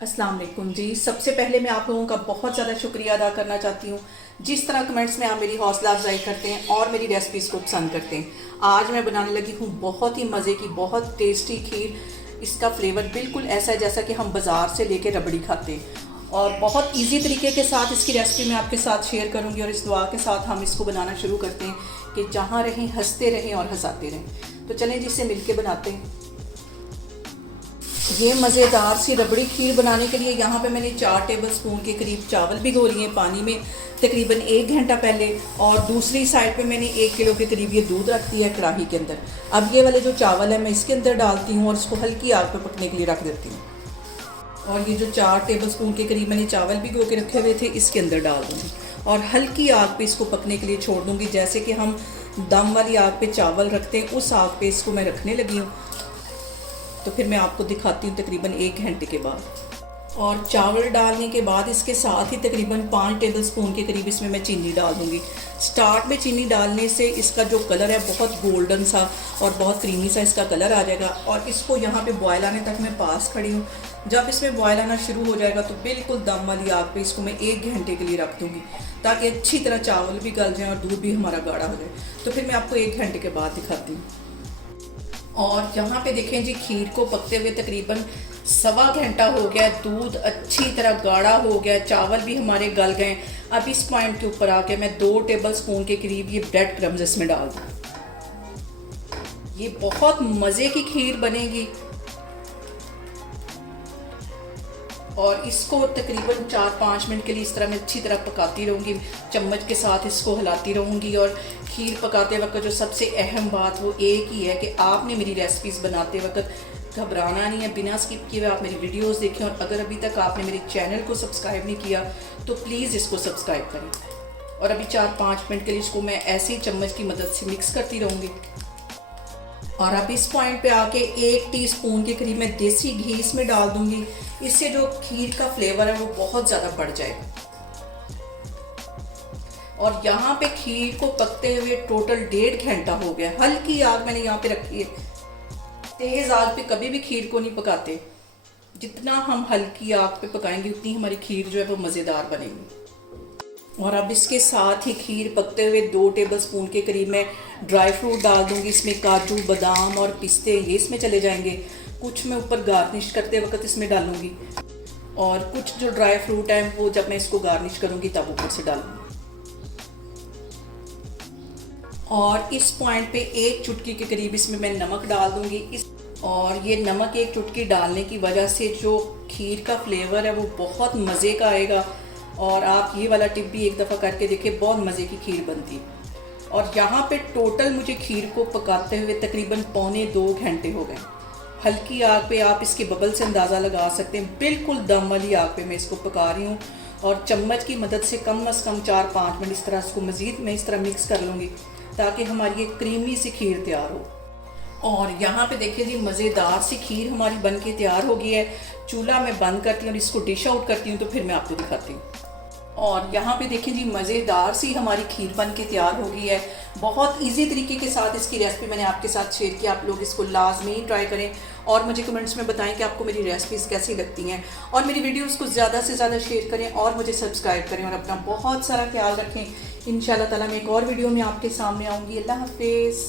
अस्सलाम वालेकुम जी। सबसे पहले मैं आप लोगों का बहुत ज़्यादा शुक्रिया अदा करना चाहती हूँ जिस तरह कमेंट्स में आप मेरी हौसला अफजाई करते हैं और मेरी रेसिपीज़ को पसंद करते हैं। आज मैं बनाने लगी हूँ बहुत ही मज़े की बहुत टेस्टी खीर। इसका फ्लेवर बिल्कुल ऐसा है जैसा कि हम बाज़ार से लेके रबड़ी खाते हैं और बहुत इजी तरीके के साथ इसकी रेसिपी मैं आपके साथ शेयर करूँगी और इस दुआ के साथ हम इसको बनाना शुरू करते हैं कि जहाँ रहें हंसते रहें और हंसाते रहें। तो चलें जिससे मिलके बनाते हैं। ये मज़ेदार सी रबड़ी खीर बनाने के लिए यहाँ पे मैंने 4 टेबलस्पून के करीब चावल भिगो लिए पानी में तकरीबन 1 घंटा पहले, और दूसरी साइड पे मैंने 1 किलो के करीब ये दूध रख दिया है कढ़ाई के अंदर। अब ये वाले जो चावल है मैं इसके अंदर डालती हूँ और इसको हल्की आग पर पकने के लिए रख देती हूँ। और ये जो 4 टेबलस्पून के करीब मैंने चावल भिगो के रखे हुए थे इसके अंदर डाल दूँगी और हल्की आग पे इसको पकने के लिए छोड़ दूँगी। जैसे कि हम दम वाली आग पे चावल रखते हैं उस आग पे इसको मैं रखने लगी हूँ। तो फिर मैं आपको दिखाती हूँ तकरीबन 1 घंटे के बाद। और चावल डालने के बाद इसके साथ ही तकरीबन 5 टेबलस्पून के करीब इसमें मैं चीनी डाल दूँगी। स्टार्ट में चीनी डालने से इसका जो कलर है बहुत गोल्डन सा और बहुत क्रीमी सा इसका कलर आ जाएगा। और इसको यहाँ पे बॉयल आने तक मैं पास खड़ी हूँ। जब इसमें बॉयल आना शुरू हो जाएगा तो बिल्कुल दम वाली आग पे इसको मैं 1 घंटे के लिए रख दूँगी ताकि अच्छी तरह चावल भी गल जाएँ और दूध भी हमारा गाढ़ा हो जाए। तो फिर मैं आपको 1 घंटे के बाद दिखाती हूँ। और यहाँ पे देखें जी, खीर को पकते हुए तकरीबन 1.25 घंटा हो गया। दूध अच्छी तरह गाढ़ा हो गया, चावल भी हमारे गल गए। अब इस पॉइंट के ऊपर आके मैं 2 टेबलस्पून के करीब ये ब्रेड क्रम्स इसमें डाल दूँ। ये बहुत मज़े की खीर बनेगी और इसको तकरीबन 4-5 मिनट के लिए इस तरह मैं अच्छी तरह पकाती रहूँगी, चम्मच के साथ इसको हिलाती रहूँगी। और खीर पकाते वक्त जो सबसे अहम बात वो एक ही है कि आपने मेरी रेसिपीज़ बनाते वक्त घबराना नहीं है, बिना स्किप किए हुए आप मेरी वीडियोस देखें। और अगर अभी तक आपने मेरे चैनल को सब्सक्राइब नहीं किया तो प्लीज़ इसको सब्सक्राइब करें। और अभी 4-5 मिनट के लिए इसको मैं ऐसे ही चम्मच की मदद से मिक्स करती रहूँगी। और अब इस पॉइंट पे आके 1 टीस्पून के करीब मैं देसी घी इसमें डाल दूंगी। इससे जो खीर का फ्लेवर है वो बहुत ज़्यादा बढ़ जाएगा। और यहाँ पे खीर को पकते हुए टोटल 1.5 घंटा हो गया। हल्की आग मैंने यहाँ पे रखी है, तेज़ आग पे कभी भी खीर को नहीं पकाते। जितना हम हल्की आग पे पकाएंगे उतनी हमारी खीर जो है वो मज़ेदार बनेगी। और अब इसके साथ ही खीर पकते हुए 2 टेबलस्पून के करीब मैं ड्राई फ्रूट डाल दूंगी। इसमें काजू, बादाम और पिस्ते ये इसमें चले जाएंगे। कुछ मैं ऊपर गार्निश करते वक्त इसमें डालूंगी और कुछ जो ड्राई फ्रूट है वो जब मैं इसको गार्निश करूंगी तब ऊपर से डालूंगी। और इस पॉइंट पे 1 चुटकी के करीब इसमें मैं नमक डाल दूंगी। और ये नमक 1 चुटकी डालने की वजह से जो खीर का फ्लेवर है वो बहुत मज़े का आएगा। और आप ये वाला टिप भी एक दफ़ा करके देखिए, बहुत मज़े की खीर बनती है। और यहाँ पे टोटल मुझे खीर को पकाते हुए तकरीबन 1.25-2 घंटे हो गए। हल्की आग पे आप इसके बबल से अंदाज़ा लगा सकते हैं। बिल्कुल दम वाली आग पे मैं इसको पका रही हूँ और चम्मच की मदद से कम से कम 4-5 मिनट इस तरह इसको मज़ीद मैं इस तरह मिक्स कर लूँगी ताकि हमारी ये क्रीमी सी खीर तैयार हो। और यहाँ पे देखिए जी, मज़ेदार सी खीर हमारी बन के तैयार हो गई है। चूल्हा मैं बंद करती हूँ और इसको डिश आउट करती हूँ तो फिर मैं आपको दिखाती हूँ। और यहाँ पे देखिए जी, मज़ेदार सी हमारी खीर बन के तैयार हो गई है। बहुत इजी तरीके के साथ इसकी रेसिपी मैंने आपके साथ शेयर किया। आप लोग इसको लाजमी ट्राई करें और मुझे कमेंट्स में बताएं कि आपको मेरी रेसिपीज़ कैसी लगती हैं। और मेरी वीडियोस को ज़्यादा से ज़्यादा शेयर करें और मुझे सब्सक्राइब करें और अपना बहुत सारा ख्याल रखें। इंशाल्लाह ताला मैं एक और वीडियो में आपके सामने आऊँगी। अल्लाह हाफिज़।